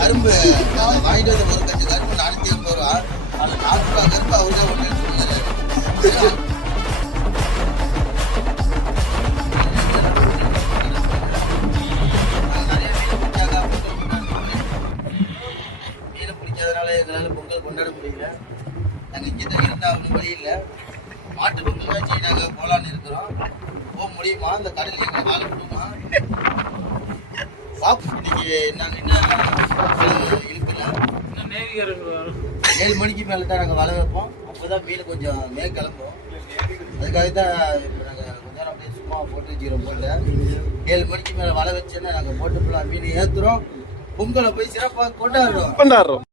கரும்பு வாங்கிட்டு வந்த ஒரு கட்சி கரும்பு 450 ரூபா. அதில் 4 ரூபா கரும்பு அவர் தான் ஒன்று எடுத்துருக்காரு. மீன் பிடிக்காதனால எங்களால் பொங்கல் கொண்டாட முடியல. நாங்கள் இங்கே தான் இருந்தால் ஒன்றும் வழி இல்லை. மாட்டு பொங்கல் வச்சு நாங்கள் போகலான்னு இருக்கிறோம். போக முடியுமா? இந்த கடலில் எங்களை வாழ முடியுமா? இன்னைக்கு நாங்கள் என்ன இருக்குல்ல, 7 மணிக்கு மேலே தான் நாங்கள் வலை வைப்போம். அப்போ தான் மீன் கொஞ்சம் கிளம்பும். அதுக்காக தான் இப்போ நாங்கள் கொஞ்ச நேரம் அப்படியே சும்மா போட்டு வச்சுக்கிறோம். போட்டு 7 மணிக்கு மேலே வலை வச்சோன்னா நாங்கள் போட்டு ஃபுல்லாக மீன் ஏற்றுறோம். பொங்கலை போய் சிறப்பாக கொண்டாடுறோம்.